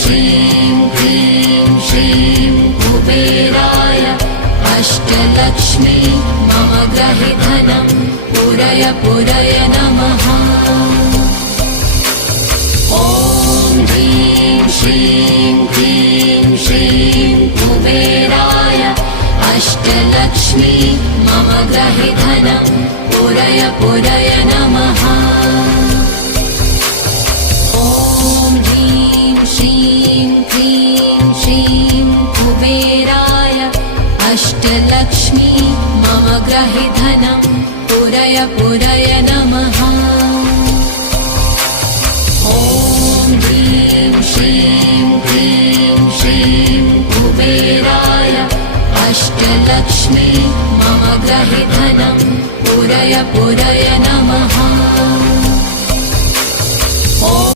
श्रीं क्लीं श्रीं कुबेराय अष्टलक्ष्मी मम गृहे धनं पूरय पूरय नमः। ॐ ह्रीं श्रीं क्लीं श्रीं कुबेराय अष्टलक्ष्मी मम गृहे धनं पूरय पूरय नमः। ॐ ह्रीं श्रीं क्लीं श्रीं कुबेराय अष्टलक्ष्मी मम गृहे धनं पूरय पूरय नमः। ॐ ह्रीं श्रीं क्लीं श्रीं कुबेराय अष्टलक्ष्मी मम गृहे धनं पूरय पूरय